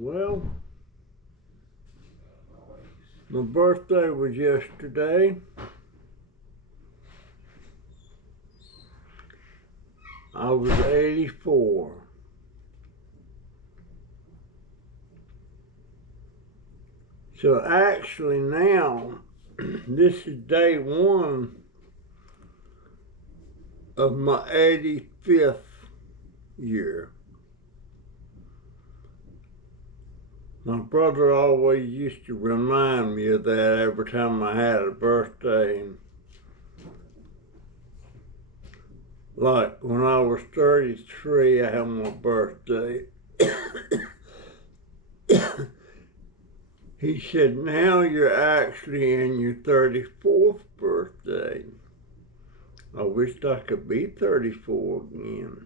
Well, my birthday was yesterday. I was 84. So actually now, this is day one of my 85th year. My brother always used to remind me of that every time I had a birthday. Like when I was 33, I had my birthday. He said, now you're actually in your 34th birthday. I wished I could be 34 again.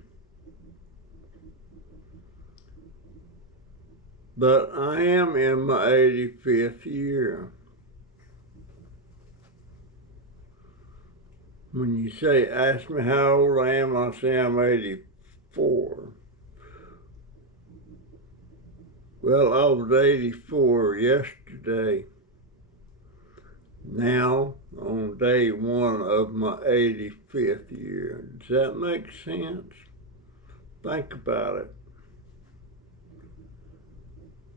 But I am in my 85th year. When you say, ask me how old I am, I say I'm 84. Well, I was 84 yesterday. Now, on day one of my 85th year. Does that make sense? Think about it.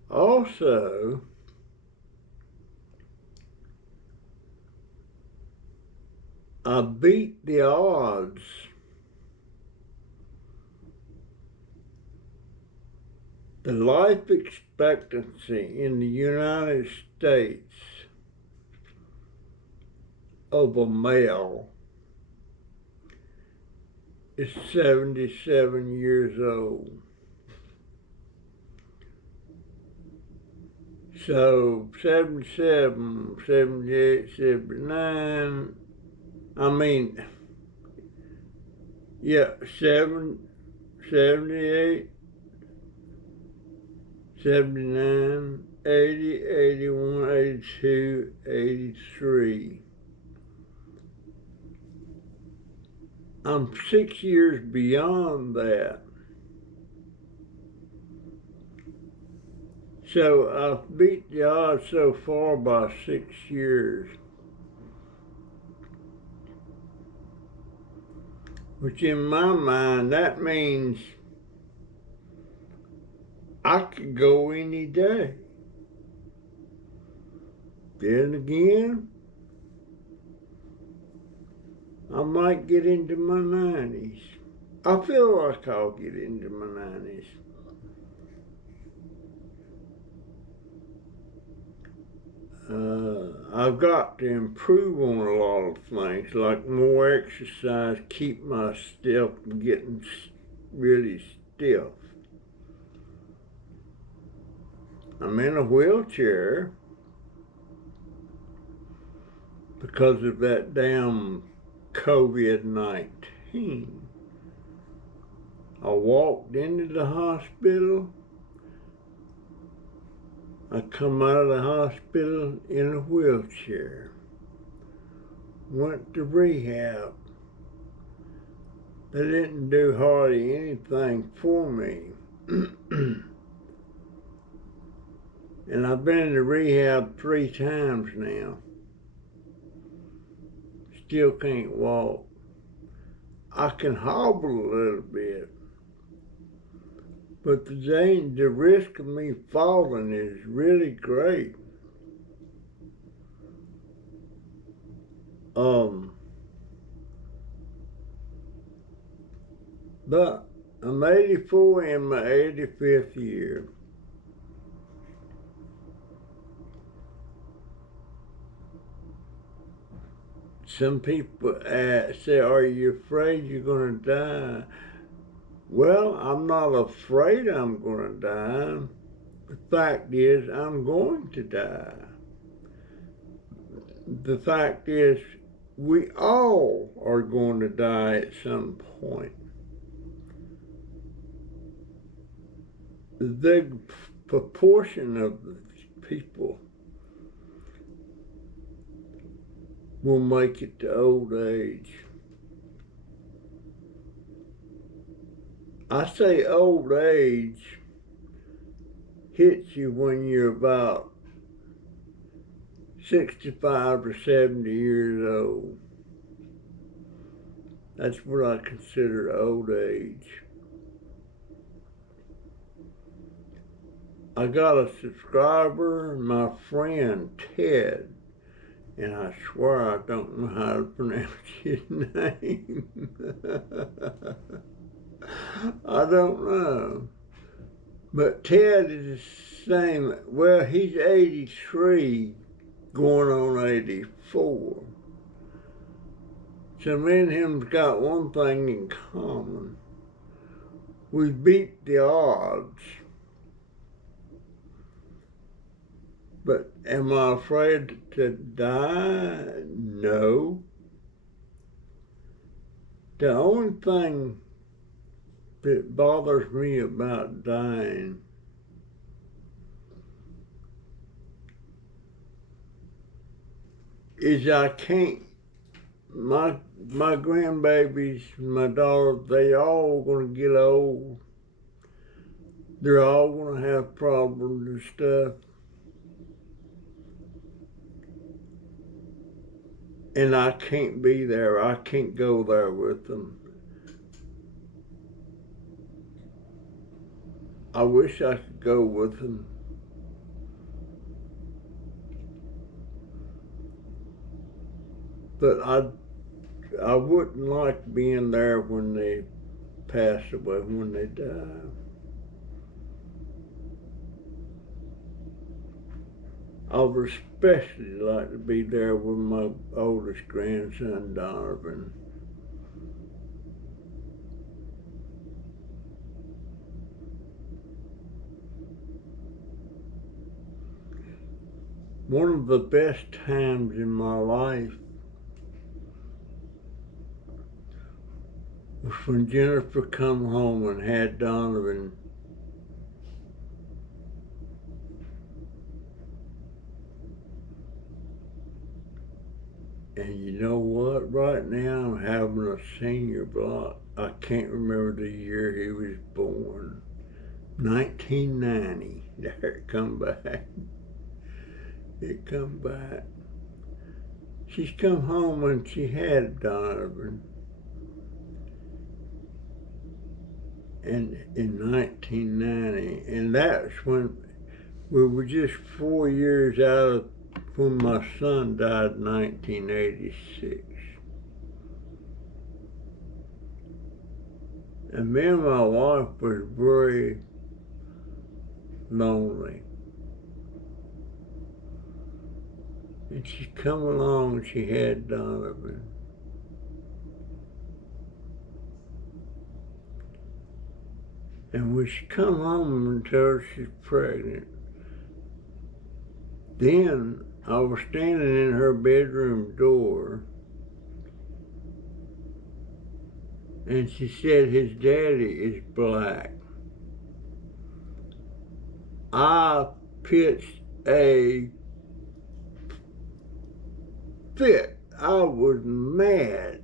Also, I beat the odds. The life expectancy in the United States of a male is 77 years old. So 77, 78, 79, yeah, 78, 79, 80, 81, 82, 83. I'm 6 years beyond that. So I've beat the odds so far by 6 years. Which in my mind, that means I could go any day. Then again, I might get into my 90s. I feel like I'll get into my 90s. I've got to improve on a lot of things, like more exercise, keep my stiff from getting really stiff. I'm in a wheelchair because of that damn COVID-19. I walked into the hospital. I come out of the hospital in a wheelchair. Went to rehab. They didn't do hardly anything for me. And I've been in rehab 3 times now. Still can't walk. I can hobble a little bit. But the risk of me falling is really great. But I'm 84 in my 85th year. Some people say, are you afraid you're going to die? Well, I'm not afraid I'm going to die. The fact is, I'm going to die. The fact is, we all are going to die at some point. The big proportion of the people will make it to old age. I say old age hits you when you're about 65 to 70 years old. That's what I consider old age. I got a subscriber, my friend Ted, and I swear I don't know how to pronounce his name. I don't know. But Ted is the same. Well, he's 83, going on 84. So me and him's got one thing in common. We beat the odds. But am I afraid to die? No. The only thing that bothers me about dying is I can't, my grandbabies, my daughter, they all gonna get old. They're all gonna have problems and stuff. And I can't be there. I can't go there with them. I wish I could go with them. But I wouldn't like being there when they pass away, when they die. I would especially like to be there with my oldest grandson, Donovan. One of the best times in my life was when Jennifer come home and had Donovan. And you know what? Right now I'm having a senior block. I can't remember the year he was born. 1990. There it come back. It come back. She's come home when she had Donovan. And in 1990. And that's when we were just 4 years out of when my son died in 1986. And me and my wife was very lonely. And she come along and she had Donovan. And when she come home and told her she's pregnant, then I was standing in her bedroom door, and she said, his daddy is black. I pitched a fit. I was mad.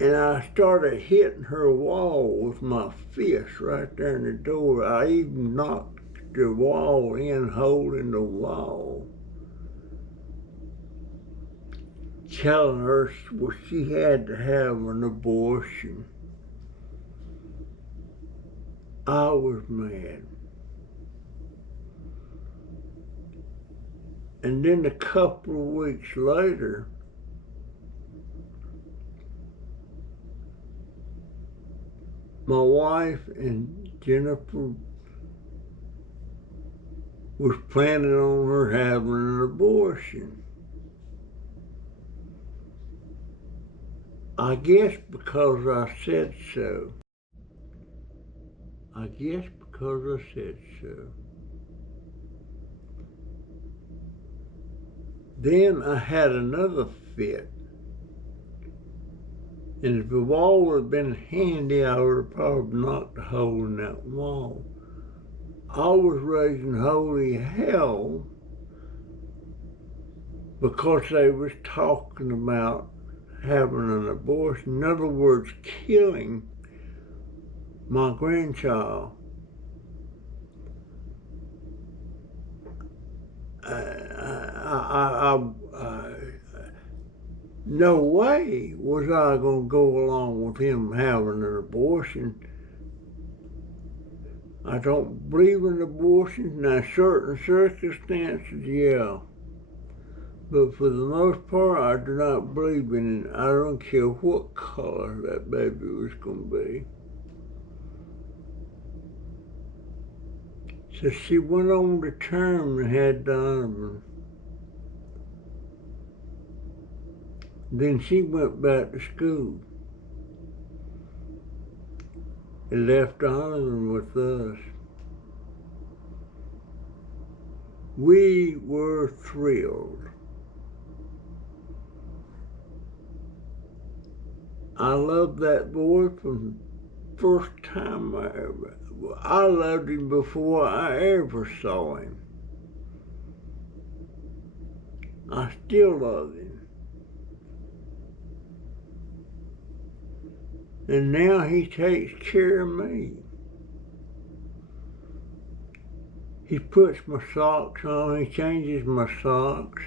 And I started hitting her wall with my fist right there in the door. I even knocked the wall in, holding the wall, telling her she had to have an abortion. I was mad. And then a couple of weeks later, my wife and Jennifer was planning on her having an abortion. I guess because I said so. I guess because I said so. Then I had another fit. And if the wall would have been handy, I would have probably knocked a hole in that wall. I was raising holy hell because they was talking about having an abortion. In other words, killing my grandchild. no way was I going to go along with him having an abortion. I don't believe in abortions. Now, certain circumstances, yeah. But for the most part, I do not believe in it. I don't care what color that baby was going to be. So she went on to term and had Donovan. Then she went back to school and left Donovan with us. We were thrilled. I loved that boy from the first time I loved him before I ever saw him. I still love him. And now he takes care of me. He puts my socks on, he changes my socks.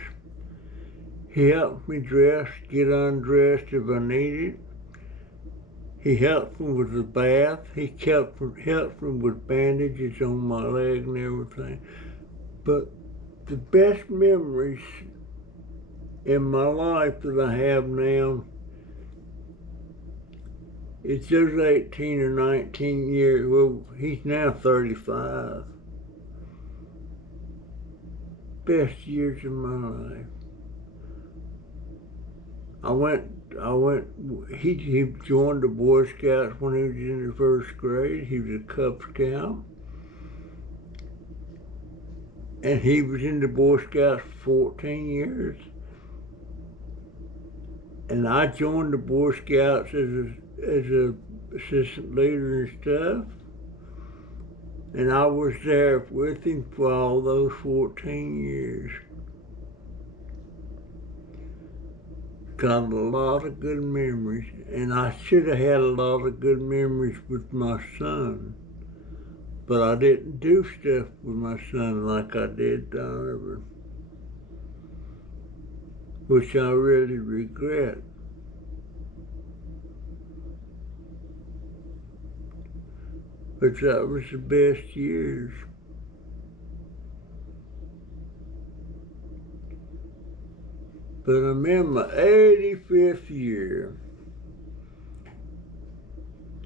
He helps me dress, get undressed if I need it. He helped me with the bath. He helped me with bandages on my leg and everything. But the best memories in my life that I have now is those 18 or 19 years. Well, he's now 35. Best years of my life. He joined the Boy Scouts when he was in the first grade. He was a Cub Scout. And he was in the Boy Scouts for 14 years. And I joined the Boy Scouts as a assistant leader and stuff. And I was there with him for all those 14 years. Got a lot of good memories, and I should have had a lot of good memories with my son, but I didn't do stuff with my son like I did Donovan, which I really regret. But that was the best years. But I'm in my 85th year.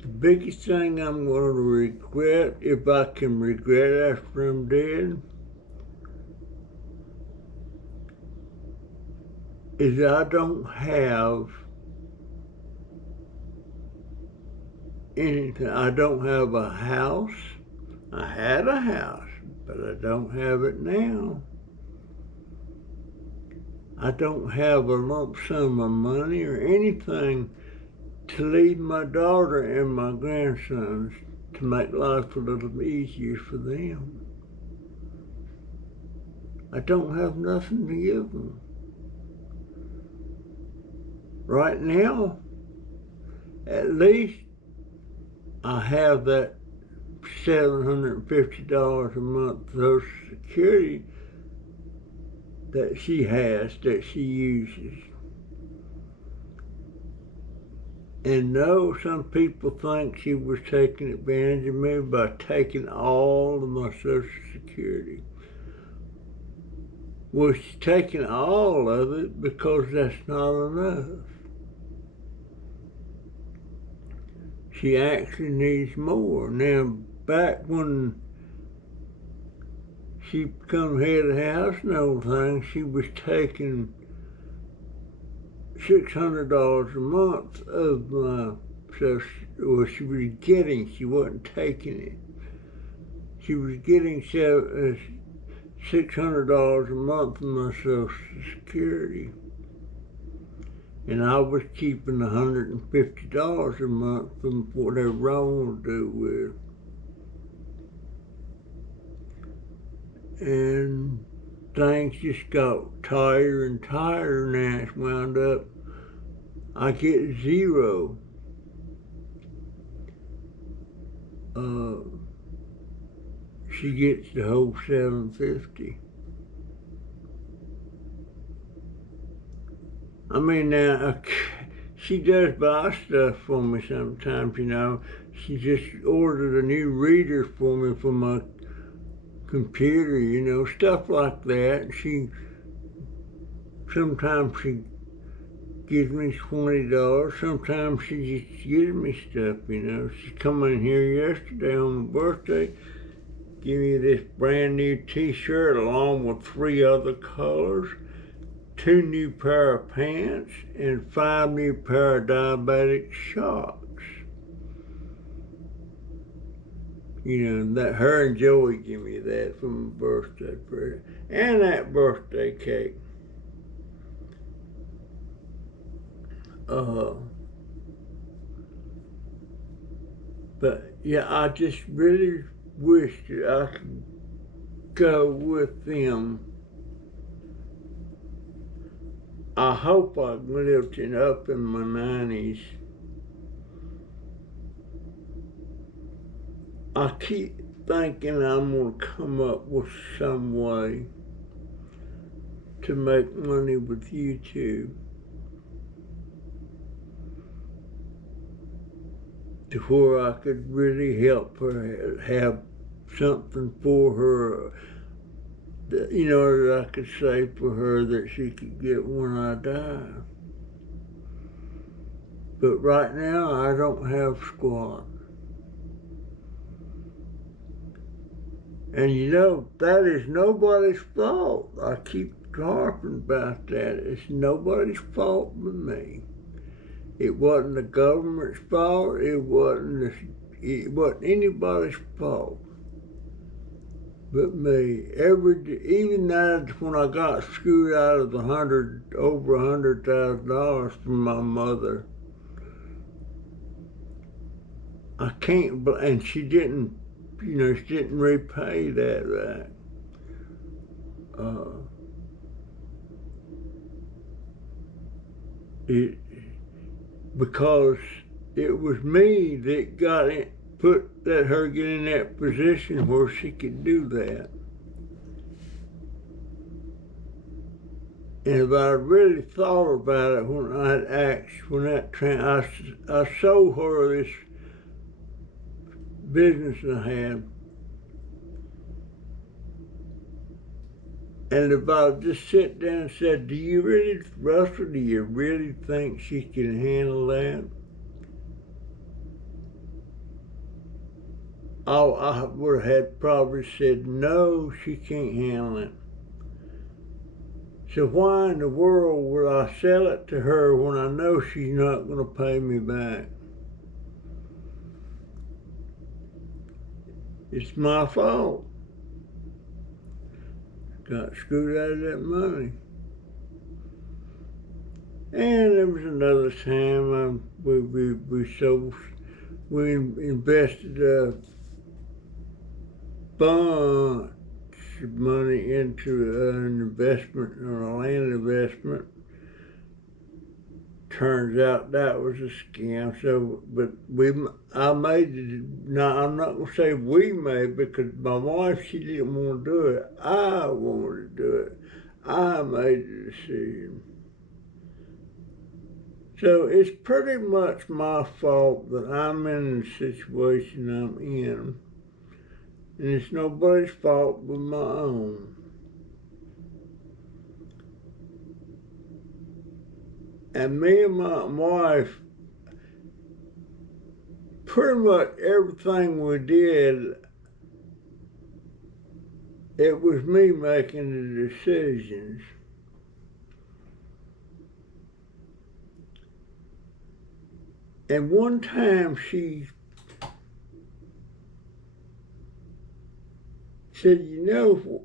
The biggest thing I'm going to regret, if I can regret after I'm dead, is I don't have anything. I don't have a house. I had a house, but I don't have it now. I don't have a lump sum of money or anything to leave my daughter and my grandsons to make life a little easier for them. I don't have nothing to give them. Right now, at least I have that $750 a month Social Security that she has, that she uses. And no, some people think she was taking advantage of me by taking all of my Social Security. Well, she's taking all of it because that's not enough. She actually needs more. Now, back when she become head of the house and everything, she was taking $600 a month of my well, she was getting, she wasn't taking it. She was getting $600 a month from my Social Security. And I was keeping $150 a month from whatever I wanted to do with. And things just got tighter and tighter, and it's wound up, I get zero. She gets the whole $750. I mean, now, she does buy stuff for me sometimes, you know. She just ordered a new reader for me for my computer, you know, stuff like that. Sometimes she gives me $20. Sometimes she just gives me stuff, you know. She come in here yesterday on my birthday, give me this brand new t-shirt along with 3 other colors, 2 new pair of pants, and 5 new pair of diabetic socks. You know, that her and Joey give me that for my birthday present. And that birthday cake. But yeah, I just really wish that I could go with them. I hope I lived up in my 90s. I keep thinking I'm gonna come up with some way to make money with YouTube, to where I could really help her have something for her, you know, that I could say for her that she could get when I die. But right now, I don't have squat. And you know, that is nobody's fault. I keep harping about that. It's nobody's fault but me. It wasn't the government's fault. It wasn't anybody's fault but me. Even that, when I got screwed out of over $100,000 from my mother, I can't. And she didn't. You know, she didn't repay that. Because it was me that let her get in that position where she could do that. And if I really thought about it when I sold her this business I had, and if I just sit down and said, Russell, do you really think she can handle that? I would have probably said, no, she can't handle it. So why in the world would I sell it to her when I know she's not going to pay me back? It's my fault. Got screwed out of that money. And there was another time we invested a bunch of money into an investment, a land investment. Turns out that was a scam. So, but I made it. Now I'm not gonna say we made, because my wife, she didn't want to do it. I wanted to do it. I made the decision. So it's pretty much my fault that I'm in the situation I'm in. And it's nobody's fault but my own. And me and my wife, pretty much everything we did, it was me making the decisions. And one time she said, you know,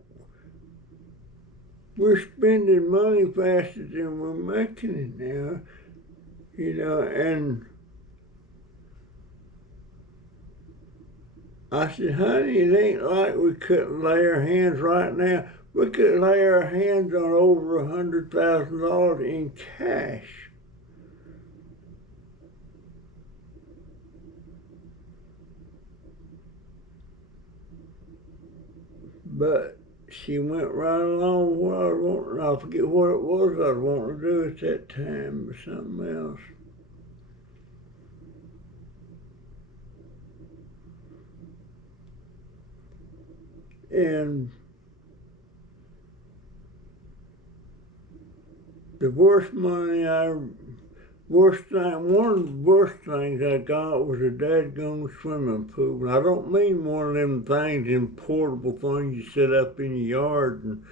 we're spending money faster than we're making it now, you know, and I said, honey, it ain't like we couldn't lay our hands right now. We could lay our hands on over $100,000 in cash. But she went right along what I was wanting. I forget what it was I was wanting to do at that time, but something else. And the one of the worst things I got was a dadgum swimming pool. And I don't mean one of them things, them portable things you set up in your yard and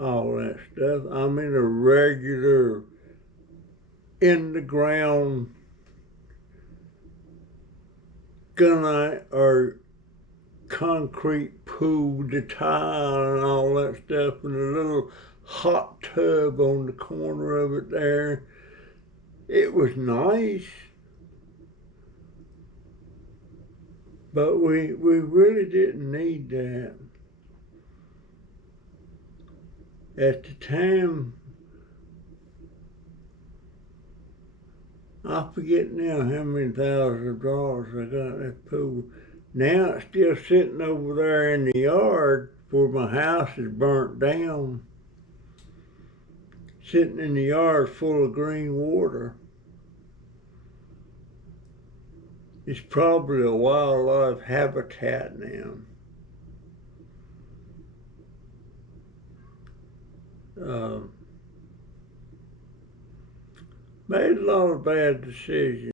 all that stuff. I mean a regular, in the ground gunite or concrete pool, the tile and all that stuff, and a little hot tub on the corner of it there. It was nice, but we really didn't need that. At the time, I forget now how many thousands of dollars I got that pool. Now it's still sitting over there in the yard where my house is burnt down. Sitting in the yard full of green water. It's probably a wildlife habitat now. Made a lot of bad decisions.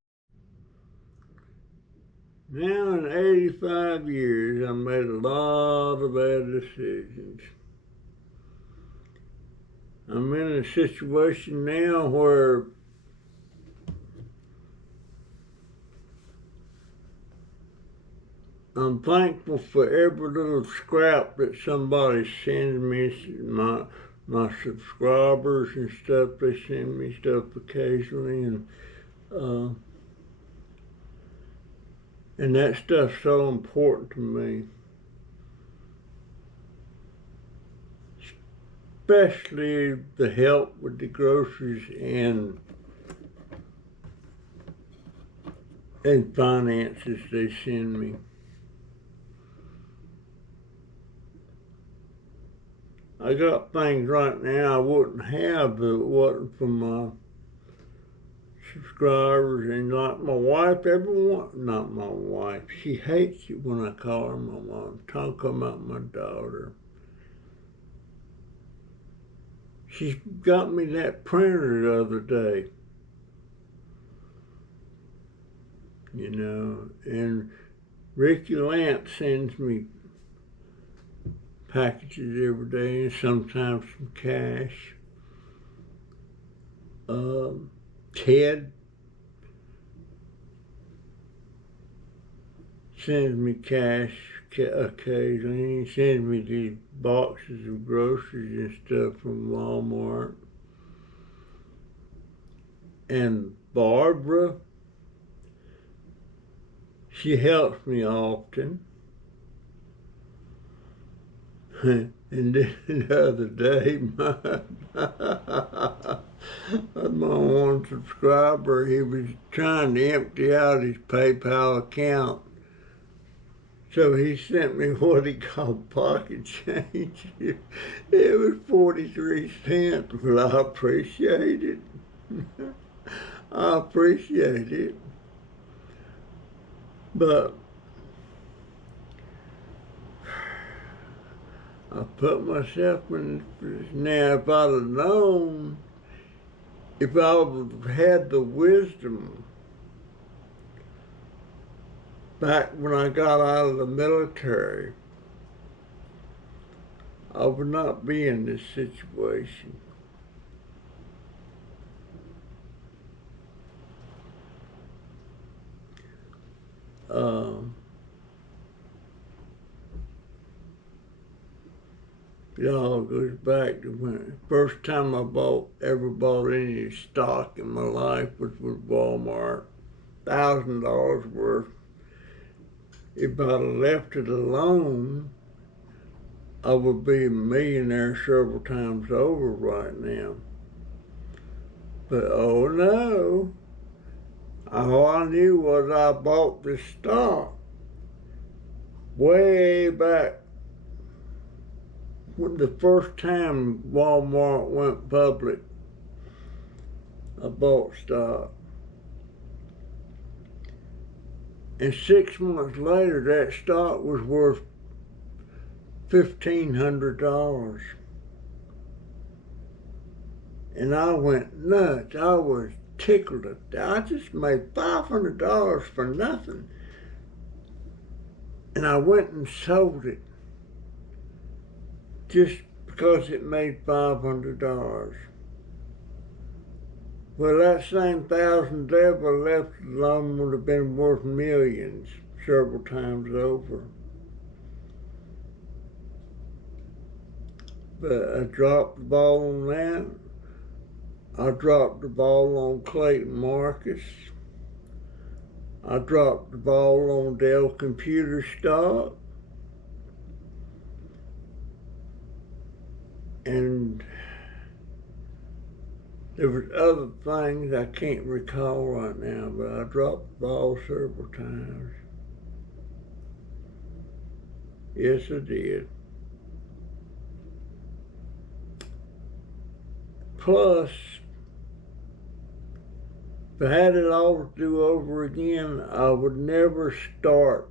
Now in 85 years, I made a lot of bad decisions. I'm in a situation now where I'm thankful for every little scrap that somebody sends me, my subscribers and stuff. They send me stuff occasionally, and that stuff's so important to me. Especially the help with the groceries and finances they send me. I got things right now I wouldn't have if it wasn't for my subscribers, and like my wife, not my wife, she hates it when I call her my mom. Talk about my daughter. She's got me that printer the other day, you know, and Ricky Lance sends me packages every day and sometimes some cash. Ted sends me cash occasionally. He sends me these boxes of groceries and stuff from Walmart. And Barbara, she helps me often. And then the other day, my one subscriber, he was trying to empty out his PayPal account. So he sent me what he called pocket change. It was 43 cents, but I appreciate it. I appreciate it. But I put myself in this. Now, if I'd have known, if I would have had the wisdom back when I got out of the military, I would not be in this situation. It all goes back to when the first time I ever bought any stock in my life was with Walmart, $1,000 worth. If I'd have left it alone, I would be a millionaire several times over right now. But oh no, all I knew was I bought this stock way back when the first time Walmart went public, I bought stock. And 6 months later, that stock was worth $1,500. And I went nuts. I was tickled. I just made $500 for nothing. And I went and sold it just because it made $500. Well, that same $1,000 ever left alone would have been worth millions several times over. But I dropped the ball on that. I dropped the ball on Clayton Marcus. I dropped the ball on Dell Computer stock. And there was other things I can't recall right now, but I dropped the ball several times. Yes, I did. Plus, if I had it all to do over again, I would never start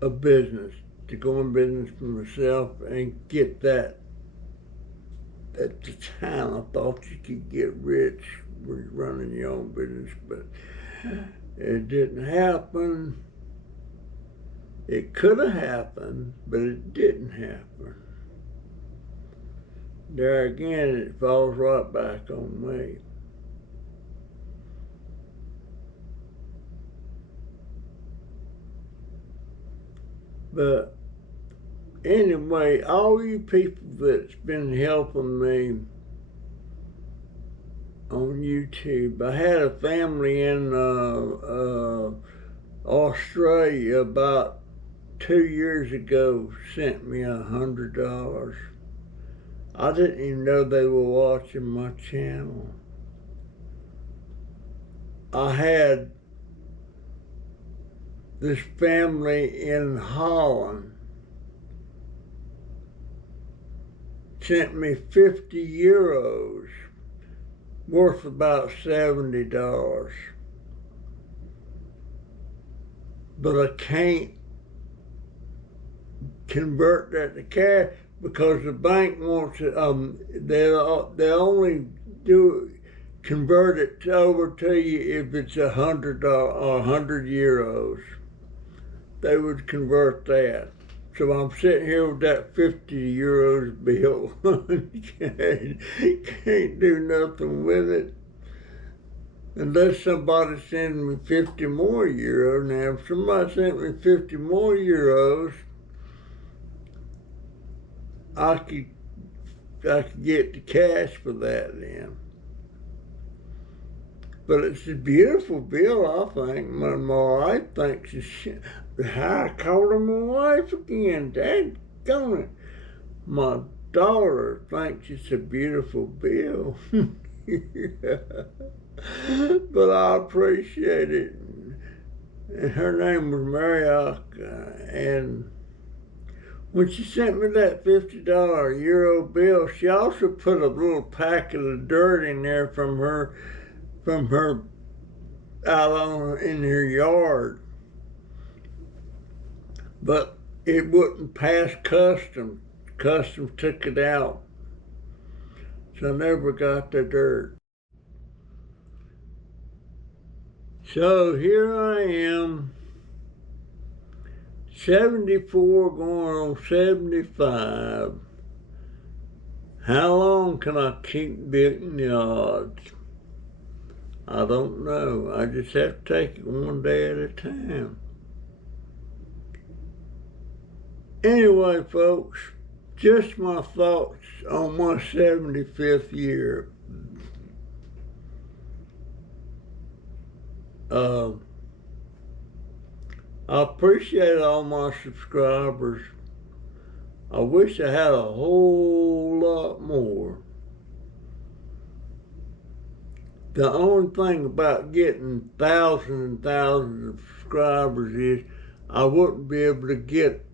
a business, to go in business for myself and get that. At the time, I thought you could get rich when you're running your own business, but it didn't happen. It could have happened, but it didn't happen. There again, it falls right back on me. But anyway, all you people that's been helping me on YouTube, I had a family in Australia about 2 years ago sent me $100. I didn't even know they were watching my channel. I had this family in Holland sent me 50 euros, worth about $70. But I can't convert that to cash because the bank wants it. They only convert it over to you if it's $100 or 100 euros. They would convert that. So I'm sitting here with that 50 euros bill. can't do nothing with it. Unless somebody sends me 50 more euros. Now, if somebody sent me 50 more euros, I could get the cash for that then. But it's a beautiful bill, I think. My wife thinks it's. I called her my wife again. Daggone it. My daughter thinks it's a beautiful bill. But I appreciate it. And her name was Mariaka. And when she sent me that $50 euro bill, she also put a little packet of dirt in there from her out in her yard. But it wouldn't pass customs. Customs took it out. So I never got the dirt. So here I am, 74 going on 75. How long can I keep beating the odds? I don't know. I just have to take it one day at a time. Anyway, folks, just my thoughts on my 75th year. I appreciate all my subscribers. I wish I had a whole lot more. The only thing about getting thousands and thousands of subscribers is I wouldn't be able to get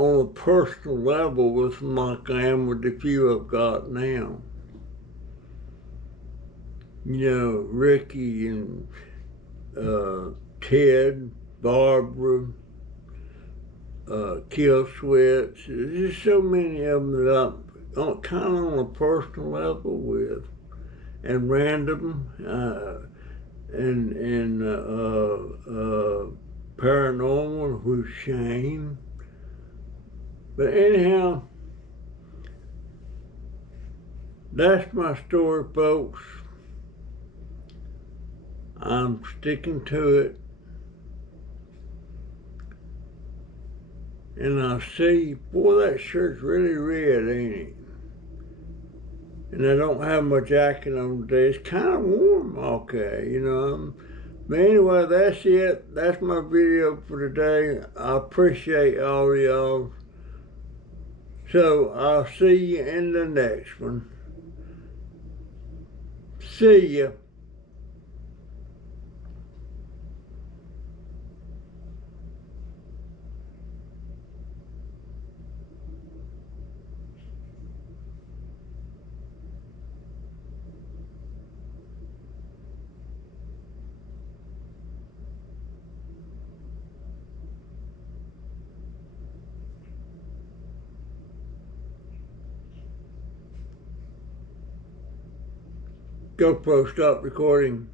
on a personal level with them like I am with the few I've got now. You know, Ricky and Ted, Barbara, Killswitch. There's just so many of them that I'm kind of on a personal level with, and Random, and Paranormal with Shane. But anyhow, that's my story, folks. I'm sticking to it. And I see, boy, that shirt's really red, ain't it? And I don't have my jacket on today. It's kind of warm, okay, you know. But anyway, that's it. That's my video for today. I appreciate all of y'all. So I'll see you in the next one. See ya. GoPro, stop recording.